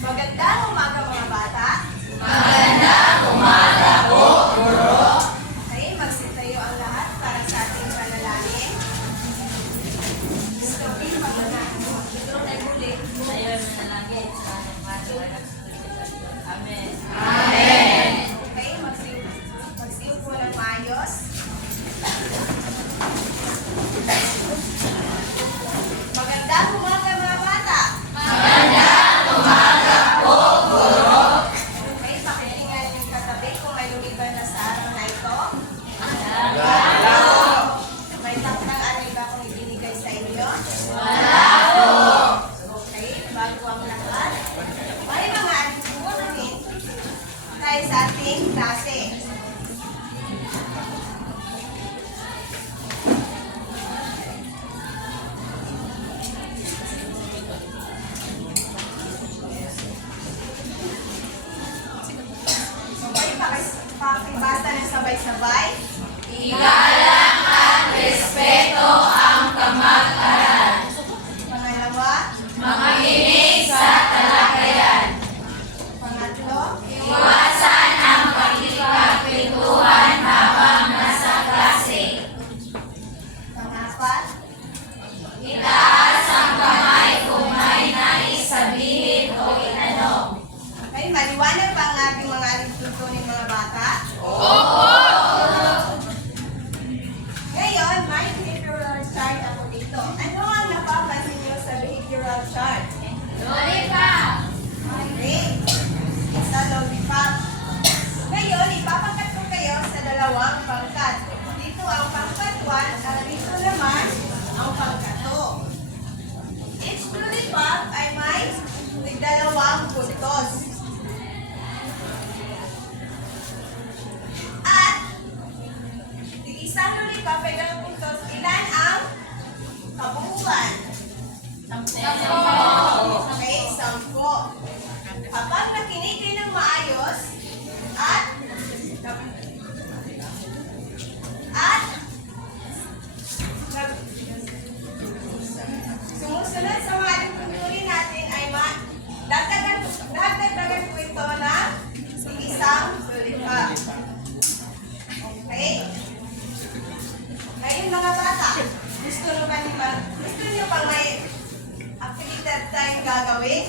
Magandang umaga mga bata. Magandang umaga po, Guro. Okay, magsitayo ang lahat para sa ating panalangin. Gusto ko yung panalangin. Ito tayo muli. Tayo manalangin sa ating Amen. Amen. Okay, magsiupo ng maayos. Magandang umaga mga bata. Magandang umaga po, Guro. Okay, pakitingnan yung katabi kung may lumiban na sa araw na ito. May takdang anay ba akong ibinigay sa inyo? Wala po. Okay, bago ang lahat, may mga alipunin tayo sa ating klase. Okay, pakibasa ng sabay-sabay. Igalang at respeto ang kamag-aral. Pangalawa, Makinig sa talakayan. pangatlo, Iwasan ang pakikipagkwentuhan habang nasa klase. pangapat, Itaas ang kamay kung may nais sabihin o itanong. okay, maliwanag ba ang ating mga alipunin mga bata? Ngayon, may behavioral chart ako dito. Ano ang napapansin niyo sa behavioral chart? Lollipop! Okay. Sa lollipop. Ngayon, ipapakat ko kayo sa dalawang pangkat. Dito ang pangkat 1 at dito naman ang pangkat 2. Each lollipop ay may dalawang puntos. At isang lollipop ay dalawang puntos. Ilan ang kabuuan? Okay, 10. Kapag nakinig kayo ng maayos at sumusunod sa mga alipunin natin ay dagdagan ko ito na isang lollipop. Okay? Ngayon mga bata, gusto niyo bang may activity tayong gagawin?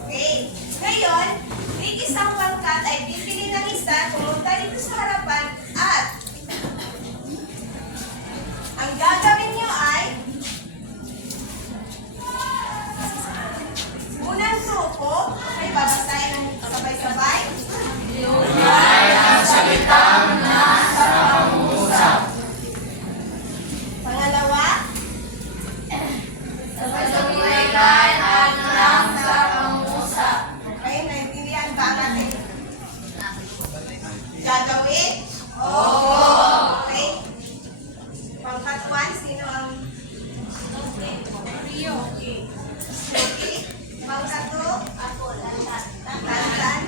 Okay. Ngayon, may isang pangkat ay pipili ng isa, pumunta dito sa harapan at ang gagawin niyo ay unang grupo, okay, babasahin ng sabay-sabay. Ang salitang nasa pangusap. Pangalawa, Sasabuhay ang lang sa pangusap. okay, naintindihan ba ang ating gagawin? Okay. Pangkatwan, sino ang Rio? Okay. Pangkatlo? Ako, Lantan. Lantan.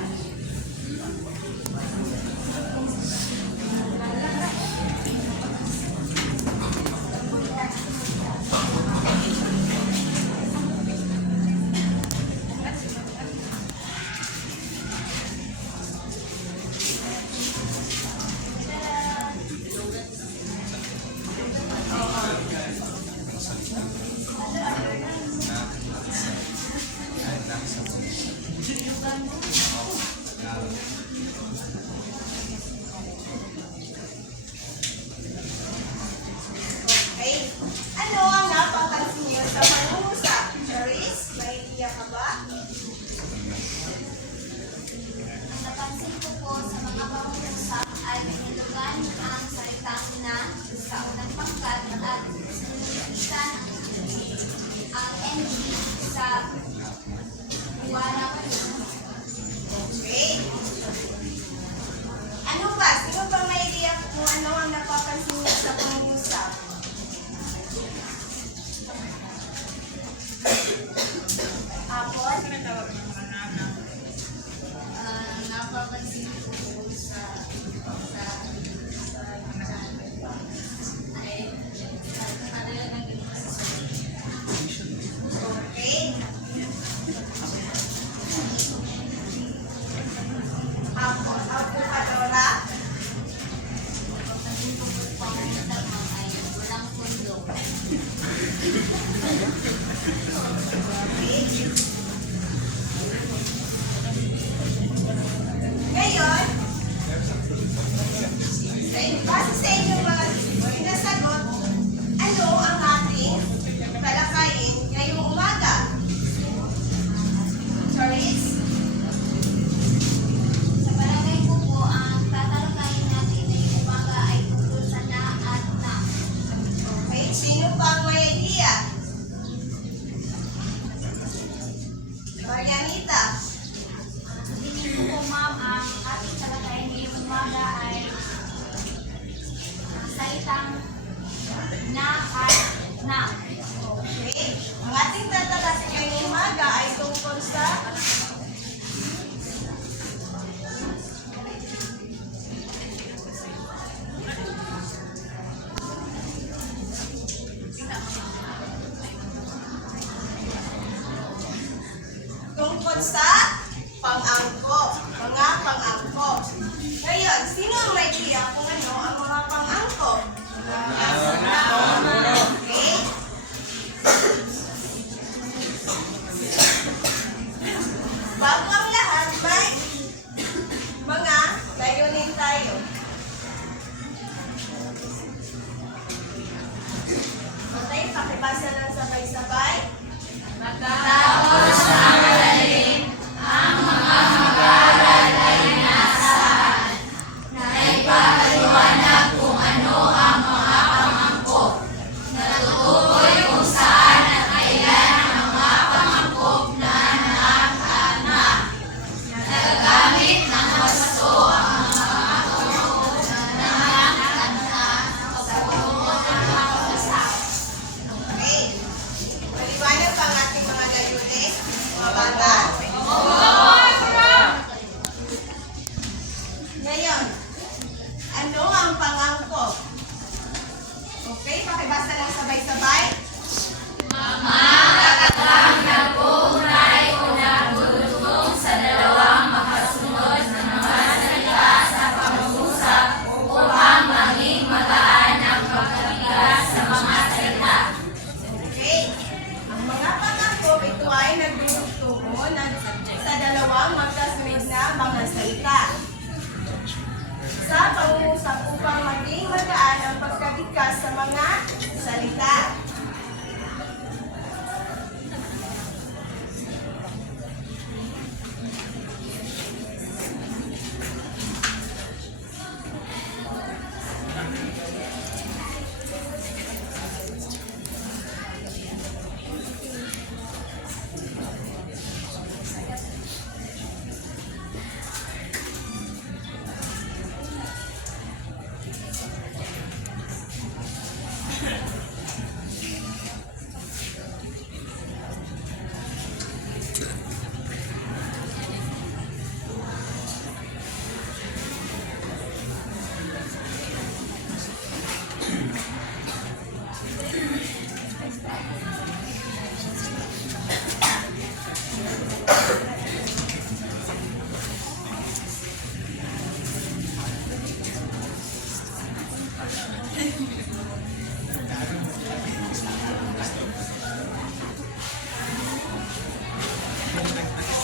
Okay. Ano ang napapansin niyo sa pangungusap? Charis, may idea ka ba? Ang napansin ko po sa mga pangungusap ay pinulugan ang salitang na sa unang pangkat at sinunod-isan ang NG sa iwarang. Okay. Ano ba? Sino bang may idea kung ano ang napapansin niyo sa pangungusap? Apple? Napapansin ko po sa ay na at na. Okay. Ang ating tatalakayin ngayong umaga ay tungkol sa pang-angkop. Mga pang-angkop. Ngayon, sino ang may idea kung ano ang mga pang-angkop? Okay. Bago ang lahat, may mga layunin tayo. Okay, pakibasa lang sabay-sabay. Matapos na aralin ang mga mag-aaral ay inaasahan na ipapaliwanag kung ano ang mga pangangkop. Natutukoy kung saan at kailan ang mga pangangkop na nakahanap. Nagagamit ng wasto ang mga pangangkop na nakahanap sa tugon ng pag-usap. Okay. Maliwanag pa ang ating mga layunin, mga bata. Ngayon, ano ang pangangkop? Okay, pakibasa lang sabay-sabay. Makakatang nag-uugnay o nagdudugtong sa dalawang makasunod na mga salita sa pag-usap upang maging magaan ang pagkabigas sa mga salita. Okay. Ang mga pangangkop, ito ay nagdudugtungo sa dalawang magkasunod na mga salita. Sa pangungusap upang maging magaan ang pagkabigkas sa mga salita.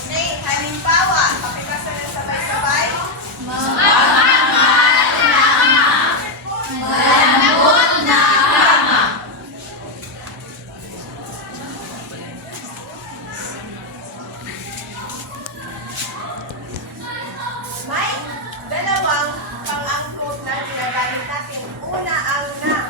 Okay, halimbawa, pakibasa lang sabay-sabay. Malambot na hama. May dalawang pang-angkop na ginagamit natin. Una ang na.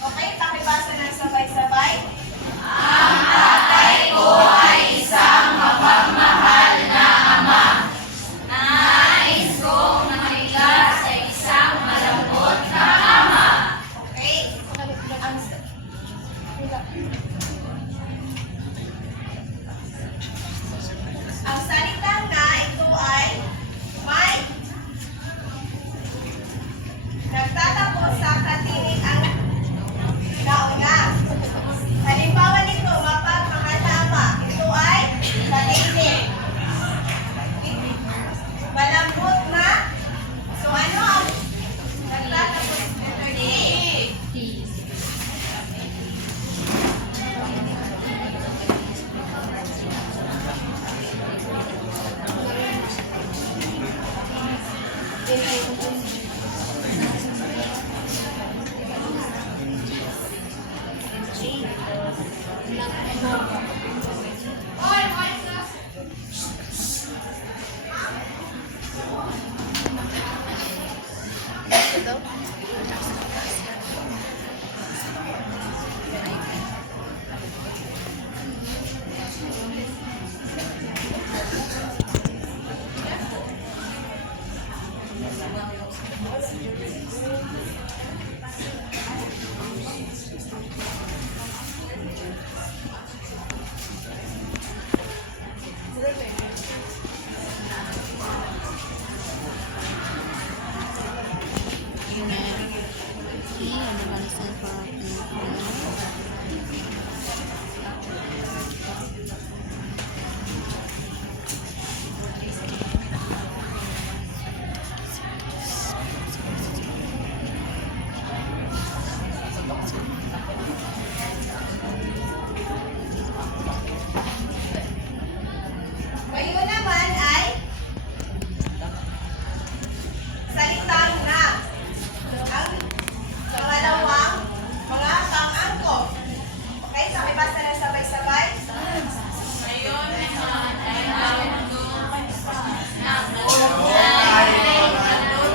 Okay, pakibasa ng sabay-sabay. Nais kong makinig sa isang malambot na ama. Okay. Ang salitang na ito ay may nagtatapos sa katinig ang nauna. Halimbawa nito, mapagmahal na ama. Ito ay katinig. Malambot na. So ano ang nagtatapos nito? Di. Ngayon naman ay salitang na. Ang pangalawang mga pang-angkop. Okay, so ibasa na sabay-sabay.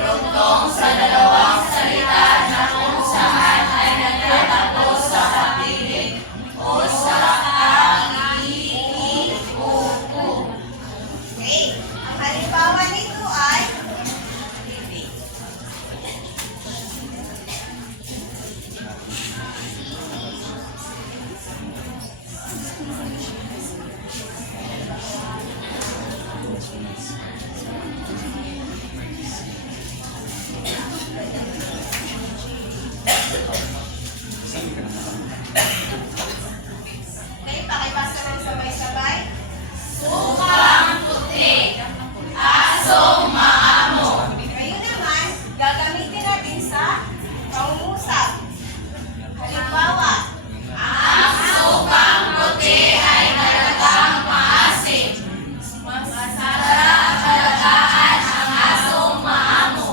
Tungkol sa dalawang salita na kung saan ay nagtatapos sa katinig o sa iiupo. Okay, ang halimbawa nito ay okay, pakibasa ng sabay-sabay. Sukang puti, asong maamo. Ngayon naman, gagamitin natin sa pangungusap. Halimbawa, Ang sukang puti ay talagang maasim. Masarap alagaan ang asong maamo.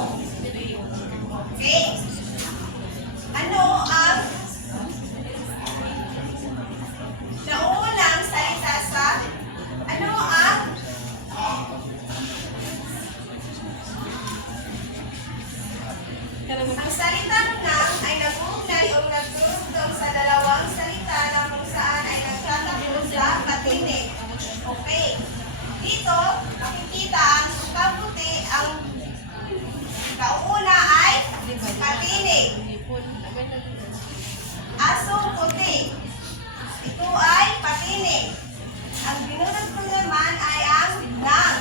okay. Ano ang naunang salita sa ano ang salitang nang ay nag-uugnay o nagdurugtong sa dalawang salita na kung saan ay nagtatapos sa katinig. Okay. Dito, makikita ang sukang puti, ang kauna ay katinig. Asong puti. Ito ay patinig. Ang dinurugtong naman ay ang nang.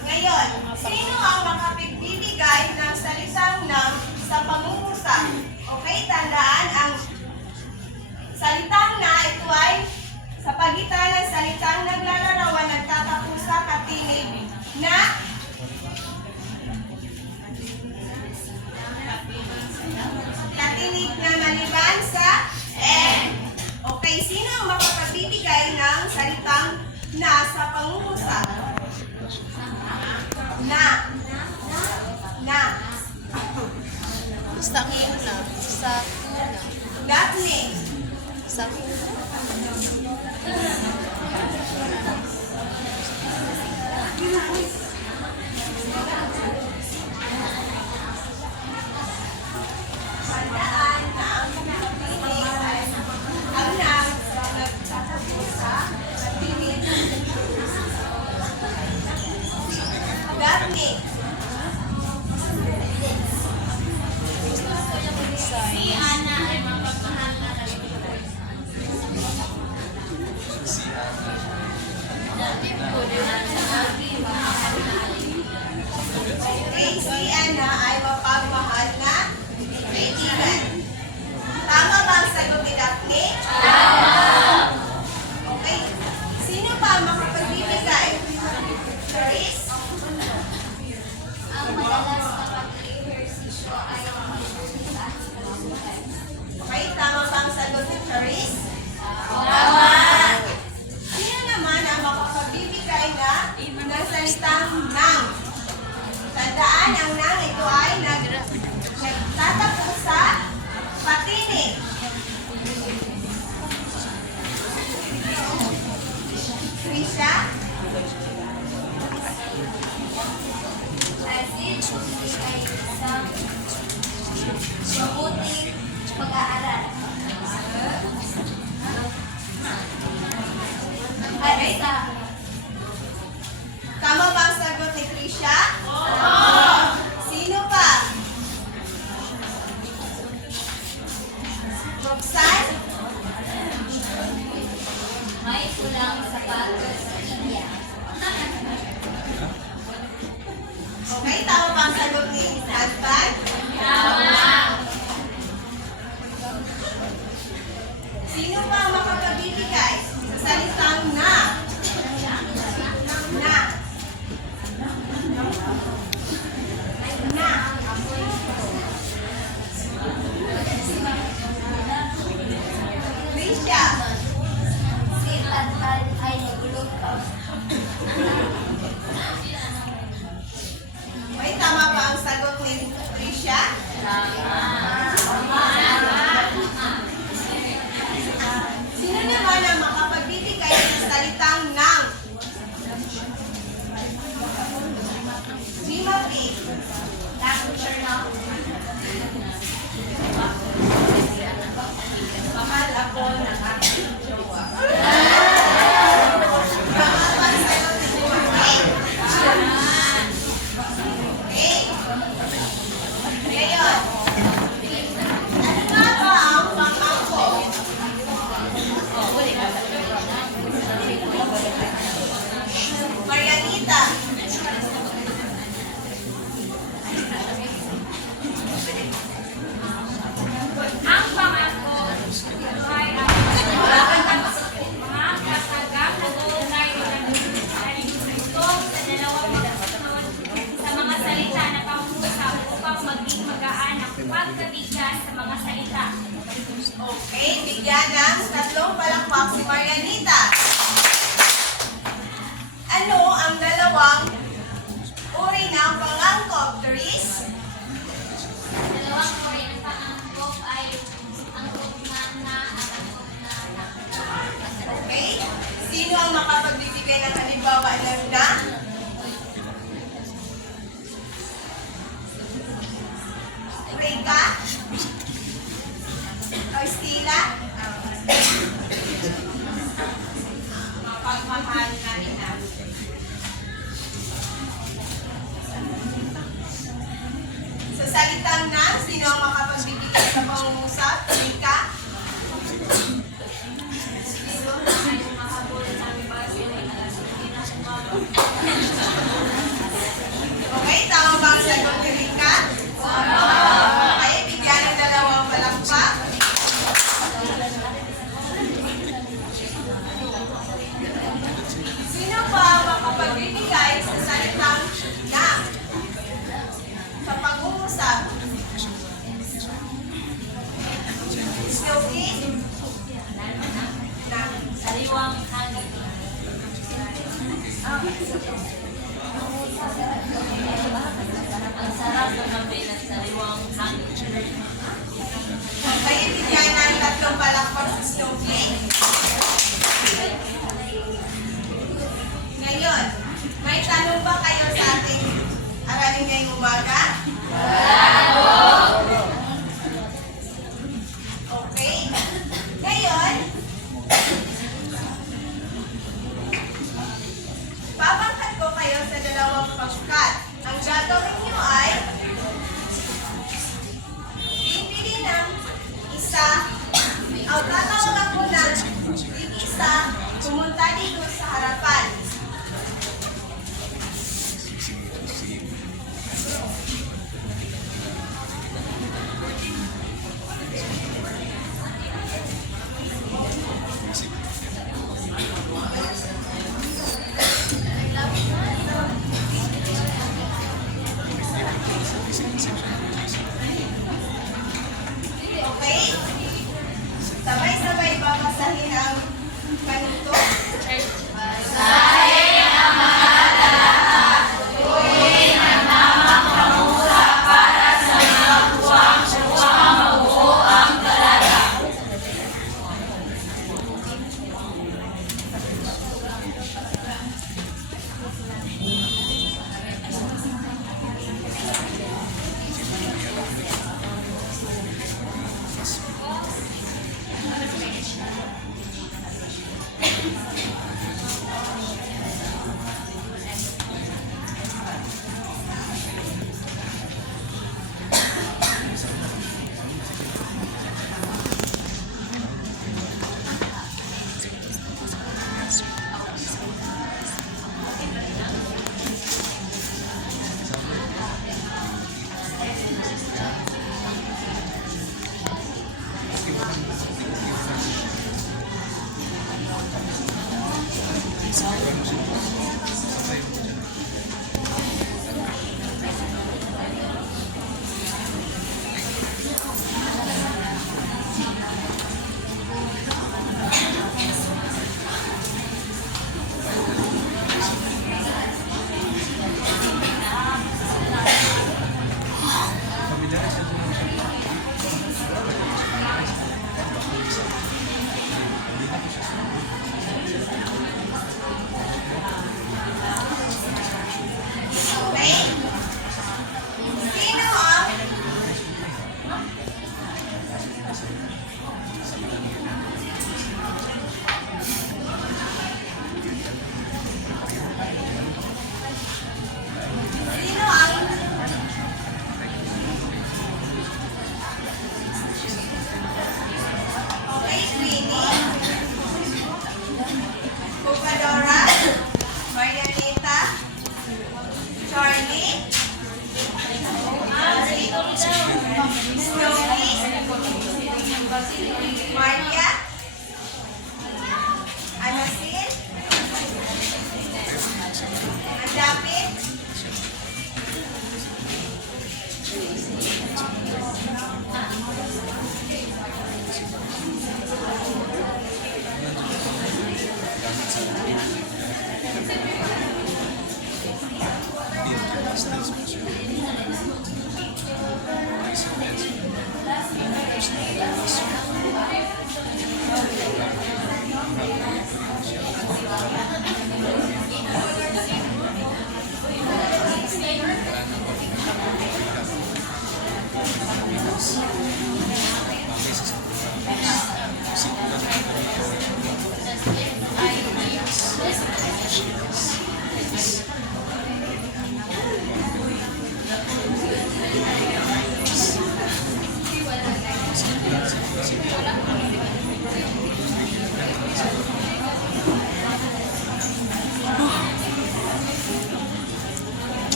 Ngayon, sino ang makapagbibigay ng salitang nang sa pangungusap? Okay, tandaan ang salitang na ito ay sa pagitan ng salitang naglalarawan nagtatapos sa katinig na katinig na maliban sa N. Sa una. Sa una. Daphne. Sa una. Tandaan na ang pinakapili ay ang nang nagtatapos sa pagpili. Daphne. Si Ana ay mapagmahal na Okay, si Anna ay mapagmahal na kaibigan. Tama ba ang sagot ni Daphne? Okay. Sino pa ang makapagbibigay? Charis? Ang madalas na pag-ehersisyo ay makikita at kalusugan. Okay, tama ba ang sagot ni Charis? Sino naman ang makapagbibigay na ng salitang nang? Tandaan, ang nang ito ay nagtatapos sa patinig. Trisha? Asin, hindi ay isang mabuting pag-aaral. At sa Tama ba ang sagot ni Trisha? Sino pa? Roxanne? may kulang sapatos sa India. Okay, tama ba ang sagot ni Husband? Sino pa ang makakabibigay sa salitang na? Na. Na. Trisha? Si Tatan ay nagluluto. May tama ba ang sagot ni Trisha? Sino naman ang makapagbibigay ng salitang nang? Timothy. Mahal ako ng aking jowa. Tama ba ang sagot ni Timothy? Okay. Ngayon, ano nga ba ang pangako? Marianita. Ang pangako ay mga katagang nag-uugnay ay itong sa dalawang magkasunod sa mga salita na pangungusap upang maging magaan ang pagkabigyan sa mga salita. Okay, bigyan ng tatlong palakpak si Marianita. Ano ang dalawang uri ng pangangkop, Therese? Dalawang uri ng pangangkop ay angkop na na at angkop na na. Okay. Sino ang makapagbibigay ng halimbawa ng na? Rika? O Stila? Mapagmahal na ina. Sa salitang na, sino ang makapagbibigay sa pangungusap? Rika? Okay, tama ba ang sagot ni Rika? Okay, bigyan ng dalawang palakpak. Sino pa ang makapagbibigay sa salitang na? Sa pag-uusap. Okay, bigyan ng tatlong palakpak sa snowflake. Ngayon, may tanong ba kayo sa ating aralin ngayong umaga? Okay. Ngayon, papangkat ko kayo sa dalawang pangkat. Ang gagawin nyo ay pipili ng isa, ang tatawag ako ng yung isa, pumunta dito sa harapan.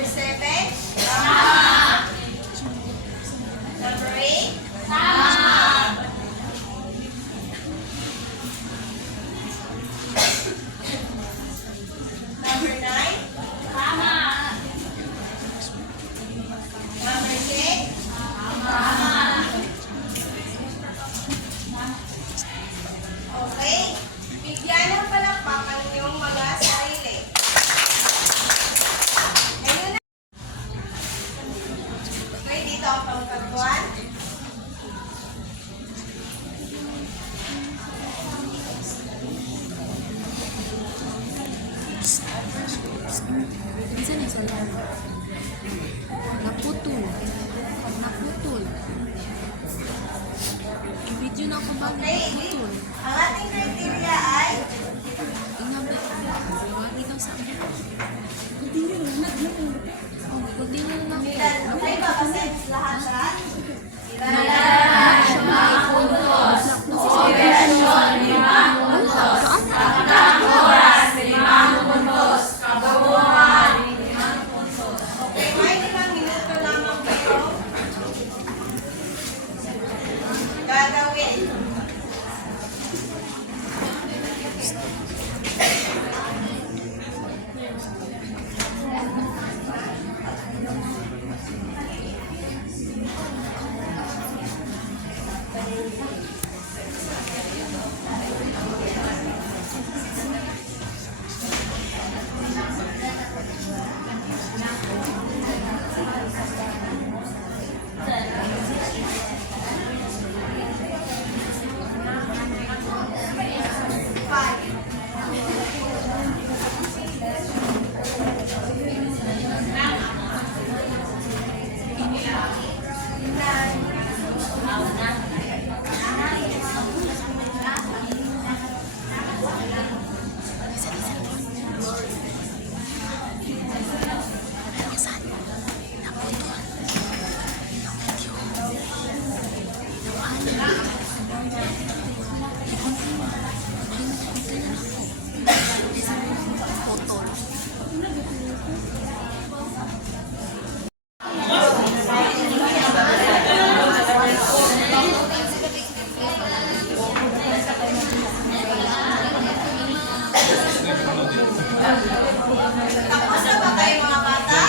Number 7? Number 8? Number 9? Number 10? Okay. Bigyan ng palakpakan yung mga sarili. Ngayon na. Okay, dito ang pangkatuan. Minsan yung solar. Naputol. Naputol. I-video na ako ba? Okay, Naputol. ang ating criteria ay Inabi. Wagi daw sa akin. Continue na lang. Oh, continue na lang. ilan. Okay ba kasi lahat? Okay, may 5 minuto lamang kayo gagawin. Tapos na ba kayo mga bata?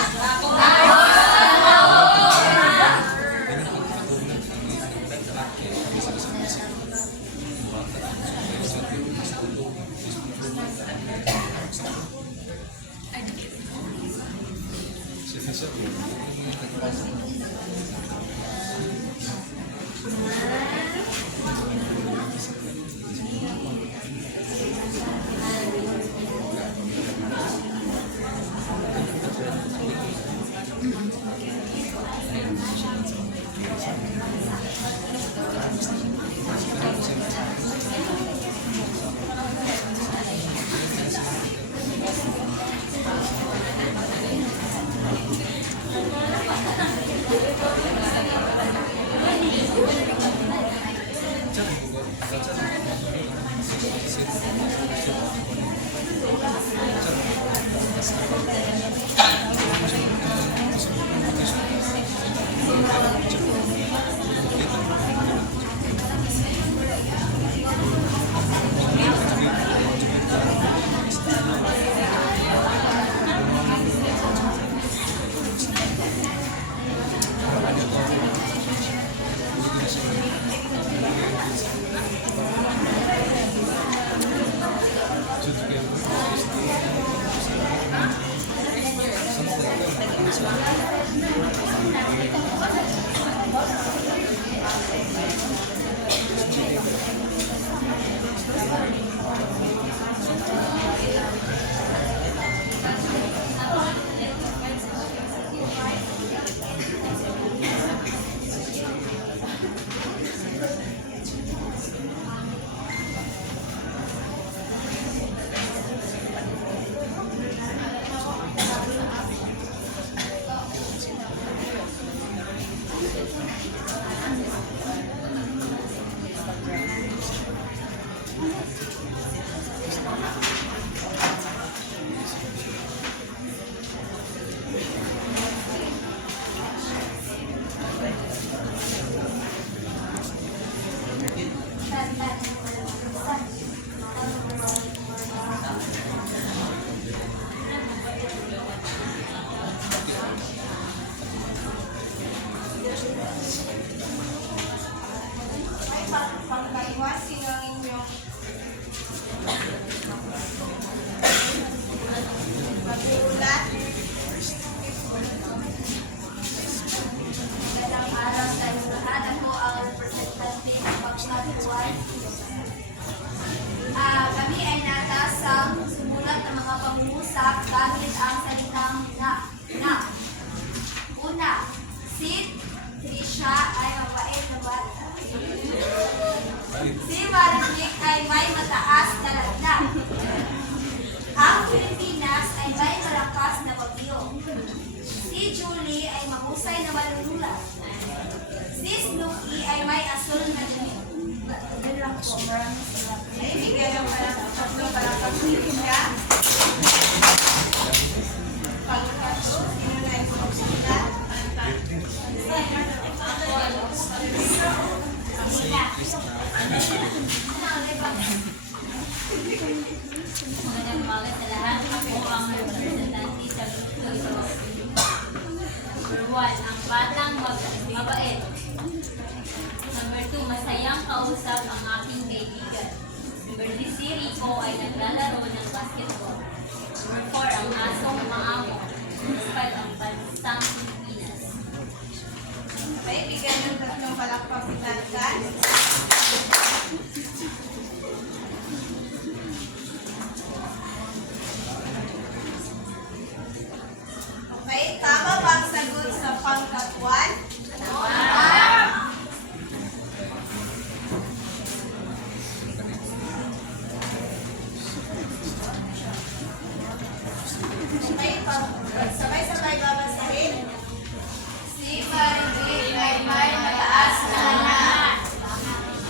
Julie ay mahusay na manunulat. Si Snooki ay may asul na damit. Ganun lang po. Maraming salamat. Okay, bigyan ng tatlong palakpak siya. Pangkatlo, sino na yung magsulat? Magandang umaga sa lahat. Ako ang representante sa grupo ito. Number 1, ang batang mabait. Number 2, masayang kausap ang aking kaibigan. Number 3, si Rico ay naglalaro ng basketball. Number 4, ang asong maamo. Despite ang bansang Pilipinas. Okay, bigyan ng tatlong palakpak si Tantan. Okay, tama ba ang sagot sa pangkatwan? Okay, sabay-sabay babasahin. Si Maribel ay may mataas na lahat.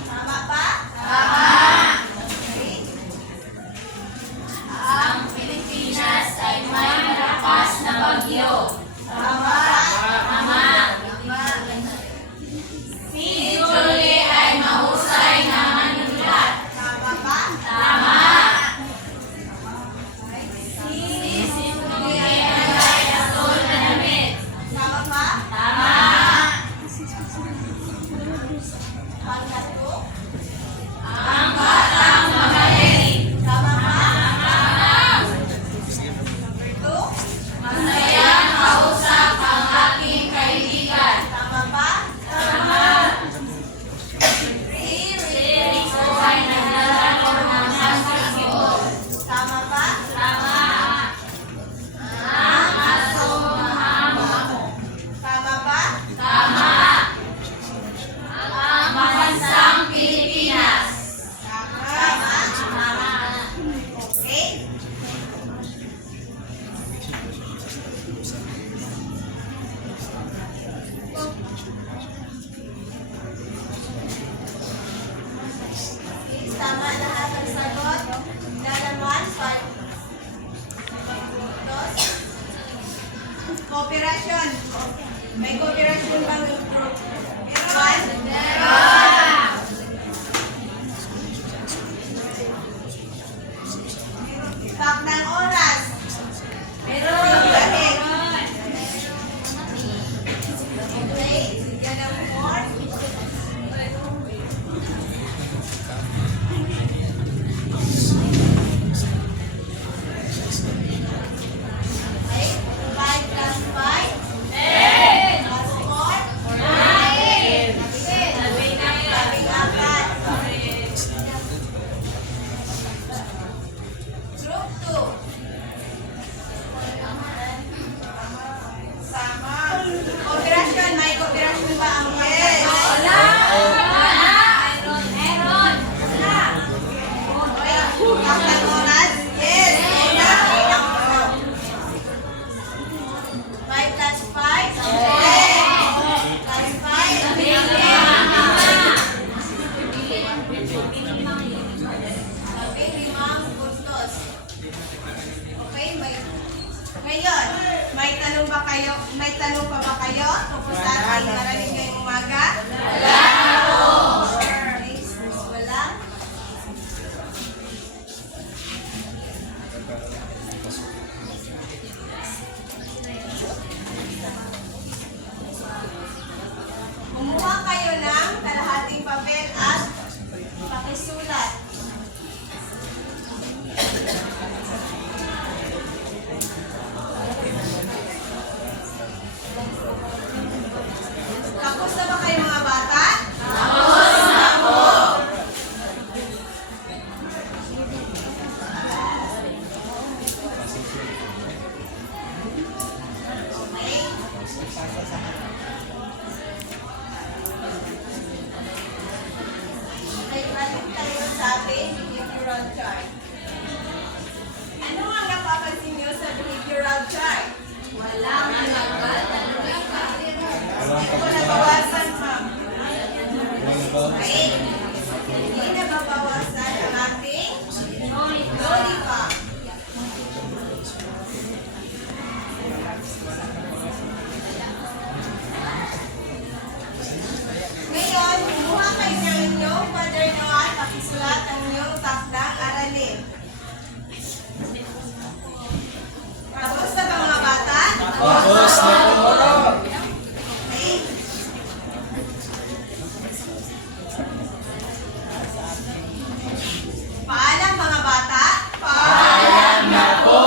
Tama ba? Tama! Okay. Ang Pilipinas ay may malakas na bagyo. Tama. Tama! Si Julie ay mahusay na manunulat. Tama ba? Tama! Si Julie ay may asul na damit. Tama ba? Tama! Pangkatlo? Ang batang magaling. Tama ba? Tama! Number 2? Masayang kausap ang aking kaibigan. Tama ba? Tama! Si Rico ay naglalaro ng basketball. Tama ba? Tama! Ang asong mahamo. Tama ba? Tama! Ang bansang Pilipinas. Tama. Tama! Okay. Okay, tama lahat ang sagot. Na naman, 5 puntos. Cooperation. May cooperation bang yung group? Meron? Back ng oras. Meron! Galing. Okay, yan ang 4. Okay, 5 plus 5. Plus 4. Labing apat. Group 2. Sama. Cooperation. May cooperation ba ang yes? Meron! Okay. Back ng oras? Yes. Una. 5 plus 5? Plus 5? Okay, 5 puntos. Okay, ngayon, may tanong ba kayo? May tanong pa ba kayo? Tungkol sa ating maraming ngayong umaga? Wala po! Okay, since wala. Kumuha kayo ng kalahating papel at pakisulat. Tapos na ba kayo mga bata? Tapos Tapos na po. Okay. Paalam mga bata. Paalam na po.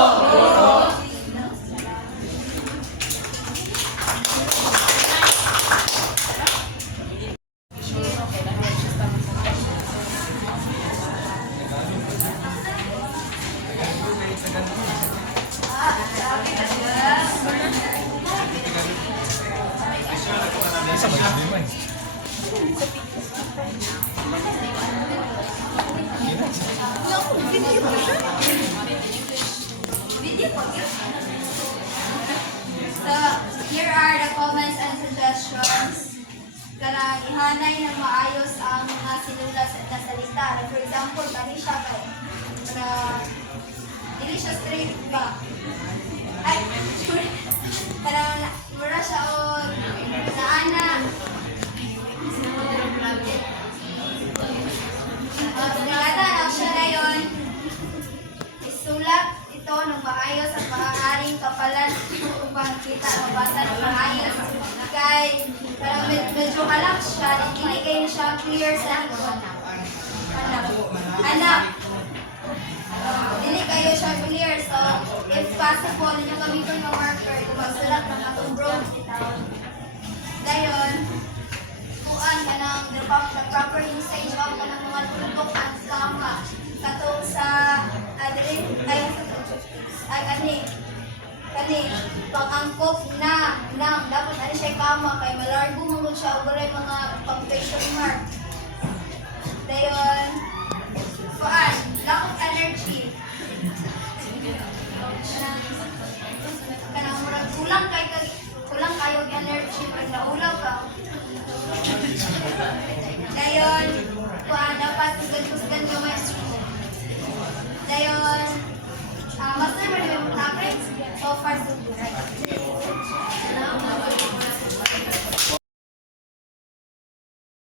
So, here are the comments and suggestions. Karang ihanay na maayos ang mga sinulat na salita. Like, for example, kani siya kay dili siya straight ba? Ay, sorry. Karang mura siya o naana. Ngada ang siya na yun. Isulat ito ng maayos at maaaring kapalan upang kita ang bata ng maayos. Kay, parang medyo halak siya, hindi kayo siya clear sa anak. Dili kayo siya clear. So, if possible, ninyo gamitin ng marker, kung magsulat ng atong bronze itaw. Dayon, kuan ka ng the proper usage of ka ng mga tutok at kama. Katong sa kani pag-angkop na nang dapat ano siya kama kay malargo mo siya og walay mga punctuation mark. Dayon kuan lack of energy. Kanang murag kulang kayo og energy pag naulaw ka. Dayon kuan dapat kusgan gamay. Dayon master mo yung topics so far so good.